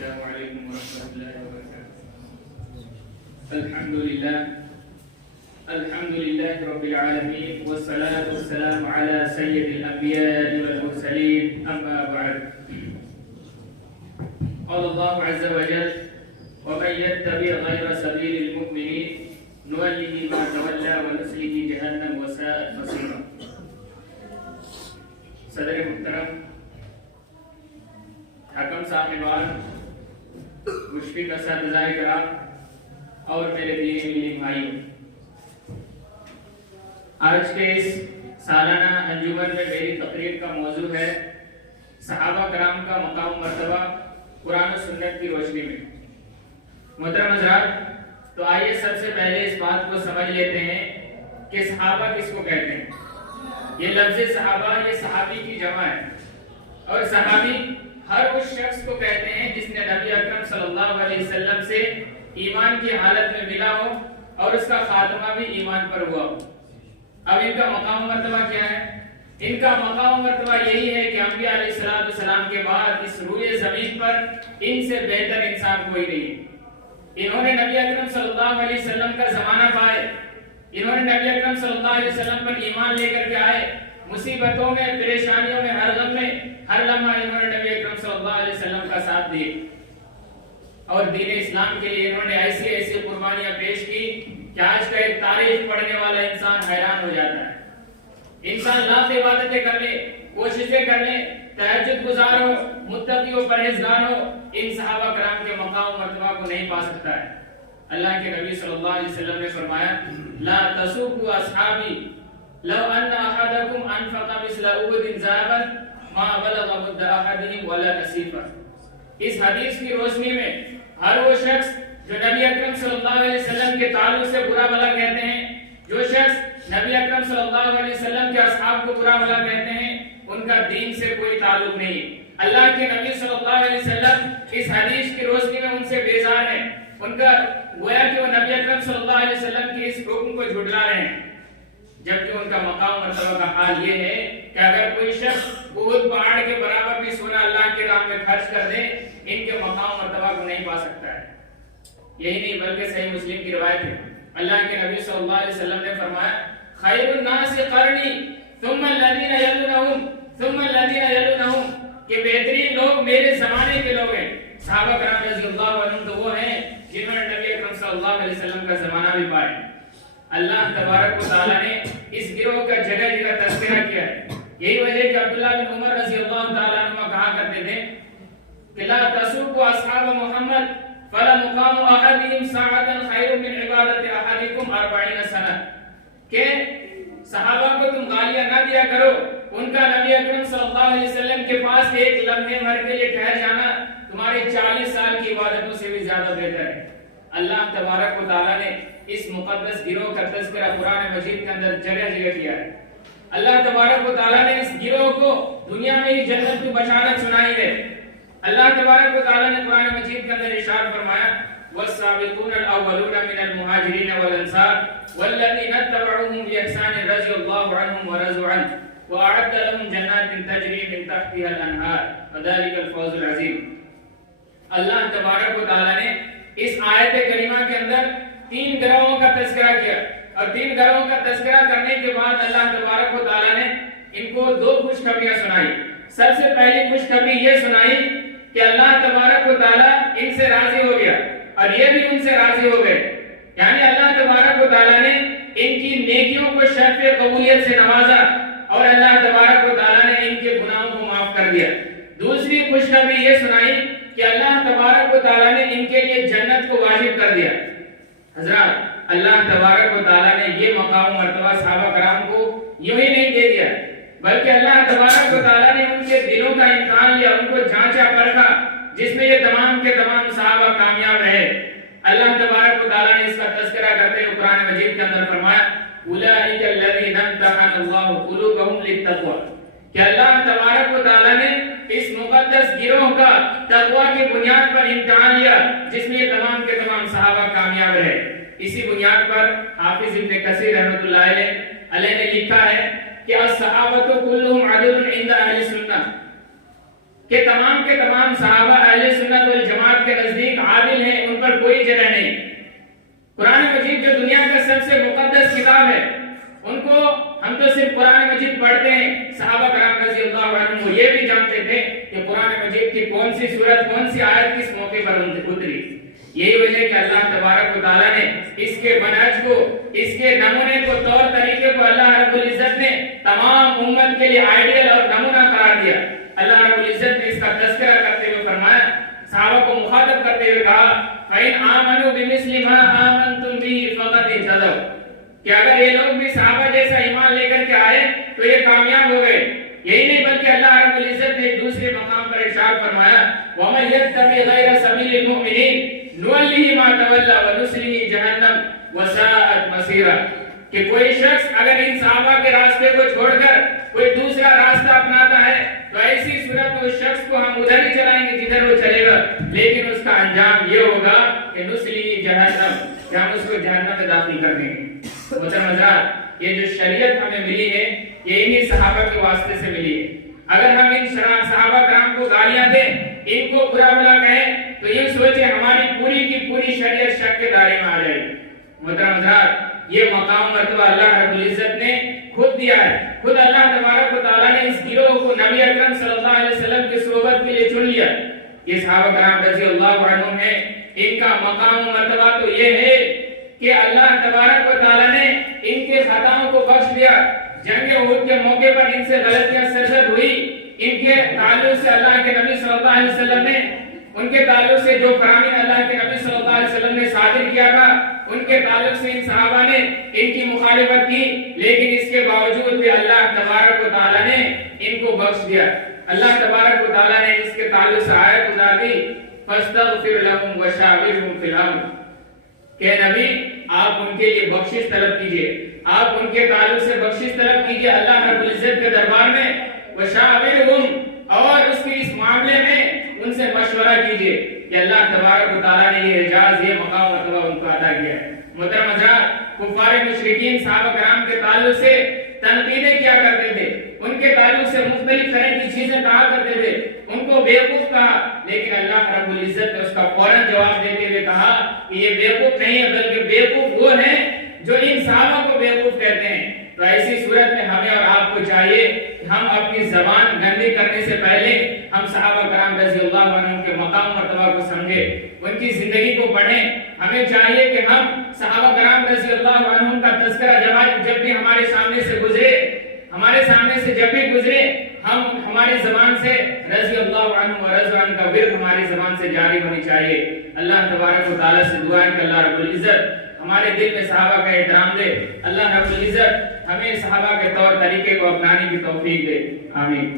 السلام علیکم ورحمۃ اللہ وبرکاتہ۔ الحمد للہ رب العالمین والصلاة والسلام علی سید الانبیاء والمرسلین، اما بعد۔ قال اللہ عز وجل: ومن يتبع غير سبيل المؤمنين نوله ما تولى ونصله جهنم وساءت مصيرا۔ صدر محترم، حکم صاحبان، مشفق اساتذہ کرام اور میرے دینی بھائیوں، آج کے اس سالانہ انجمن میں میری تقریر کا موضوع ہے صحابہ کرام کا مقام مرتبہ قرآن و سنت کی روشنی میں۔ محترم حضرات، تو آئیے سب سے پہلے اس بات کو سمجھ لیتے ہیں کہ صحابہ کس کو کہتے ہیں۔ یہ لفظ صحابہ یہ صحابی کی جمع ہے، اور صحابی ہر اس شخص کو کہتے ہیں جس نے نبی اکرم صلی اللہ علیہ وسلم سے ایمان کی حالت میں ملا ہو اور اس کا خاتمہ بھی ایمان پر ہوا ہو۔ اب ان کا مقام مرتبہ کیا ہے؟ ان کا مقام مرتبہ یہی ہے کہ انبیاء علیہ السلام کے بعد اس روئے زمین پر ان سے بہتر انسان کوئی نہیں ہے۔ انہوں نے نبی اکرم صلی اللہ علیہ وسلم کا زمانہ پائے، انہوں نے نبی اکرم صلی اللہ علیہ وسلم پر ایمان لے کر کے آئے، مصیبتوں میں، پریشانیوں میں، ہر غم میں، ہر لمحہ انہوں نے نبی اکرم صلی اللہ علیہ وسلم کا ساتھ دیا، اور دین اسلام کے لیے انہوں نے ایسی قربانیاں پیش کی کہ آج کا ایک تاریخ پڑھنے والا انسان حیران ہو جاتا ہے۔ انسان لاکھ عبادتیں کر لے، کوششیں کر لے، تہجد گزار ہو، متقی و پرہیزگار ہو، ان صحابہ کرام کے مقام و مرتبہ کو نہیں پا سکتا ہے۔ اللہ کے نبی صلی اللہ علیہ وسلم نے فرمایا: لا تسبوا اصحابی لو ان احدکم انفق مثل احد ذهبا ما بلغ مد احدهم ولا نصیفا۔ اس حدیث کی روشنی میں ہر وہ شخص جو نبی اکرم صلی اللہ علیہ وسلم کے تعلق سے برا بھلا کہتے ہیں، جو شخص نبی اکرم صلی اللہ علیہ وسلم کے اصحاب کو برا بھلا کہتے ہیں، ان کا دین سے کوئی تعلق نہیں ہے۔ اللہ کے نبی صلی اللہ علیہ وسلم اس حدیث کی روشنی میں ان سے بیزار ہیں، ان کا گویا کہ وہ نبی اکرم صلی اللہ علیہ وسلم کی اس حکم کو جھٹلا رہے ہیں، جبکہ ان کا مقام مرتبہ کا حال یہ ہے کہ اگر کوئی شخص احد پہاڑ کے برابر بھی سونا اللہ کی راہ میں خرچ کر دے، ان کے مقام مرتبہ کو نہیں پا سکتا ہے۔ یہی نہیں بلکہ صحیح مسلم کی روایت ہے، اللہ کے نبی صلی اللہ علیہ وسلم نے فرمایا: خیر الناس قرنی ثم الذین یلونہم ثم الذین یلونہم، کہ بہترین لوگ میرے زمانے کے لوگ ہیں۔ صحابہ کرام رضی اللہ عنہم تو وہ ہیں جنہوں نے نبی اکرم صلی اللہ علیہ وسلم کا زمانہ بھی پایا۔ اللہ تبارک و تعالیٰ نے اس گروہ کا جگہ جگہ تذکرہ کیا ہے۔ یہی وجہ کہ عبداللہ بن عمر رضی اللہ تعالیٰ عنہ کہا کرتے تھے کہ لا تسبوا اصحاب محمد فلمقام احدهم ساعة خیر من عبادت احدکم 40 سنہ، کہ صحابہ کو تم گالیاں نہ دیا کرو، ان کا نبی اکرم صلی اللہ علیہ وسلم کے پاس ایک لمحے بھر کے لیے ٹھہر جانا تمہارے 40 سال کی عبادتوں سے بھی زیادہ بہتر ہے۔ اللہ تبارک و تعالیٰ نے اس مقدس گروہ کا تذکرہ قرآن مجید کے اندر جگہ جگہ کیا ہے۔ اللہ تبارک و تعالیٰ نے اس گروہ کو دنیا میں ہی جنت کی بشارت سنائی ہے۔ اللہ تبارک و تعالیٰ نے قرآن مجید کے اندر ارشاد فرمایا: والسابقون الاولون من المہاجرین والانصار والذین اتبعوهم بإحسان رضی اللہ عنہم ورضوا عنہ وأعد لهم جنات تجری من تحتها الانہار وذلک الفوز العظیم۔ اللہ تبارک و تعالیٰ نے اس آیت کریمہ کے اندر 3 گروہوں کا تذکرہ کیا، اور 3 گروہوں کا تذکرہ کرنے کے بعد اللہ تبارک و تعالیٰ نے ان کو 2 خوشخبریاں سنائی۔ سب سے پہلی خوشخبری یہ سنائی کہ اللہ تبارک و تعالیٰ ان سے راضی ہو گیا، اور یہ بھی ان سے راضی ہو گئے، یعنی اللہ تبارک و تعالیٰ نے ان کی نیکیوں کو شرف قبولیت سے نوازا، اور اللہ تبارک و تعالیٰ نے ان کے گناہوں کو معاف کر دیا۔ دوسری خوشخبری یہ سنائی کہ اللہ تبارک و تعالیٰ نے ان کے لیے جنت کو واجب کر دیا۔ حضرات، اللہ تبارک و تعالیٰ نے یہ مقام و مرتبہ صحابہ کرام کو یوں ہی نہیں دے دیا، بلکہ اللہ تبارک و تعالیٰ نے ان کے دلوں کا امتحان لیا، ان کو جانچا پرکھا، جس میں یہ تمام کے تمام صحابہ کامیاب رہے۔ اللہ تبارک و تعالیٰ نے اس کا تذکرہ کرتے ہوئے قرآن مجید کے اندر فرمایا: اولئک الذین امتحن اللہ قلوبهم للتقوی، کہ اللہ تبارک و تعالیٰ نے اس مقدس گروہ کا تقوی کی بنیاد پر امتحان لیا، جس میں یہ تمام کے تمام صحابہ کامیاب رہے۔ اسی بنیاد پر حافظ ابن کثیر رحمۃ اللہ علیہ نے لکھا ہے کہ الصحابۃ کلہم عدل عند اہل سنہ، کہ تمام کے تمام صحابہ اہل سنت والجماعت پر کوئی جگہ نہیں۔ قرآن مجید جو دنیا کا سب سے مقدس کتاب ہے، ان کو ہم تو صرف قرآن مجید پڑھتے ہیں، صحابہ کرام رضی اللہ عنہم یہ بھی جانتے تھے کہ قرآن مجید کی کون سی سورت، کون سی آیت کس موقع پر اتری۔ یہی وجہ ہے کہ اللہ تبارک و تعالیٰ نے اس کے منہج کو، اس کے نمونے کو، طور طریقے کو اللہ رب العزت نے تمام امت کے لیے آئیڈیل اور نمونہ قرار دیا۔ اللہ رب العزت نے اس کا تذکرہ کرتے ہوئے فرمایا، صحابہ کو مخاطب کرتے ہوئے کہا فَإِنْ آمَنُوا بِمِثْلِ مَا آمَنْتُمْ بِهِ فَقَدِ اهْتَدَوْا، کہ اگر یہ لوگ بھی صحابہ جیسا ایمان لے کر کے آئے تو یہ کامیاب ہو گئے۔ یہی نہیں بلکہ اللہ رب العزت نے ایک دوسرے مقام پر ارشاد فرمایا وَمَن يَتَّبِعْ غَيْرَ سَبِيلِ الْمُؤْمِنِينَ نُوَلِّهِ مَا تَوَلَّىٰ وَنُصْلِهِ جَهَنَّمَ وَسَاءَتْ مَصِيرًا، کہ کوئی شخص اگر ان صحابہ کے راستے کو چھوڑ کر کوئی دوسرا راستہ اپناتا ہے تو ایسی صورت میں اس شخص کو ہم ادھر ہی چلائیں گے جدھر وہ چلے گا، لیکن اس کا انجام یہ ہوگا کہ نُصْلِهِ جَهَنَّمَ، کہ ہم اس کو جہنم میں داخل کر دیں گے۔ محترم حضرات، یہ جو شریعت ہمیں ملی ہے یہ انہی صحابہ کے واسطے سے ملی ہے۔ اگر ہم ان صحابہ کرام کو گالیاں دیں، ان کو برا بھلا کہیں تو یہ سوچیں ہماری پوری کی پوری شریعت شک کے دائرے میں آ جائے گی۔ محترم حضرات، یہ مقام مرتبہ اللہ رب العزت نے خود دیا ہے، خود اللہ تبارک و تعالیٰ نے اس گروہ کو نبی اکرم صلی اللہ علیہ وسلم کی صحبت کے لیے چن لیا۔ یہ صحابہ کرام رضی اللہ عنہم ہیں، ان کا مقام و مرتبہ تو یہ ہے کہ اللہ تبارک و تعالیٰ نے ان کے خطاؤں کو بخش دیا۔ جنگ احد کے موقع پر ان سے غلطیاں سرزد ہوئی، ان کے تعلق سے اللہ کے نبی صلی اللہ علیہ وسلم نے، ان کے تعلق سے جو فرامین اللہ کے نبی صلی اللہ علیہ وسلم نے صادر کیا تھا، ان کے تعلق سے ان صحابہ نے ان کی مخالفت کی، لیکن اس کے باوجود بھی اللہ تبارک و تعالیٰ نے ان کو بخش دیا۔ اللہ تبارک و تعالیٰ نے اس کے تعلق سے آیت اتار دی فَاسْتَغْفِرْ لَهُمْ وَشَاوِرْهُمْ فِي الْأَمْرِ، کہ نبی آپ ان کے لیے بخشش طلب کیجئے، آپ ان کے تعلق سے بخشش طلب کیجئے اللہ رب العزت کے دربار میں، وَشَاوِرْهُمْ، اور اس کے اس معاملے میں ان سے مشورہ کیجئے کہ اللہ تبارک و تعالیٰ نے یہ اعزاز، یہ مقام مرتبہ ان کو عطا کیا ہے۔ محترم حضرات، کفار مشرکین صحابہ کرام کے تعلق سے تنقیدیں کیا کرتے تھے، ان کے تعلق سے مختلف طرح کی چیزیں کہا کرتے تھے، ان کو بیوقوف کہا، لیکن اللہ رب العزت نے اس کا فوراً جواب دیتے ہوئے کہا کہ یہ بیوقوف نہیں ہے بلکہ بیوقوف وہ ہیں جو ان صحابہ کو بیوقوف کہتے ہیں۔ تو ایسی صورت میں ہمیں اور آپ کو چاہیے کہ ہم اپنی زبان گندی کرنے سے پہلے ہم صحابہ کرام رضی اللہ عنہم کے مقام مرتبہ کو سمجھیں، ان کی زندگی کو پڑھیں۔ ہمیں چاہیے کہ ہم صحابہ کرام رضی اللہ عنہم کا تذکرہ جب بھی ہمارے سامنے سے گزرے، ہمارے سامنے سے جب بھی گزرے، ہم ہماری زبان سے رضی اللہ عنہ و رضوان کا ورد ہماری زبان سے جاری ہونی چاہیے۔ اللہ تبارک و تعالیٰ سے دعا ہے کہ اللہ رب العزت ہمارے دل میں صحابہ کا احترام دے، اللہ رب العزت ہمیں صحابہ کے طور طریقے کو اپنانے کی توفیق دے، آمین۔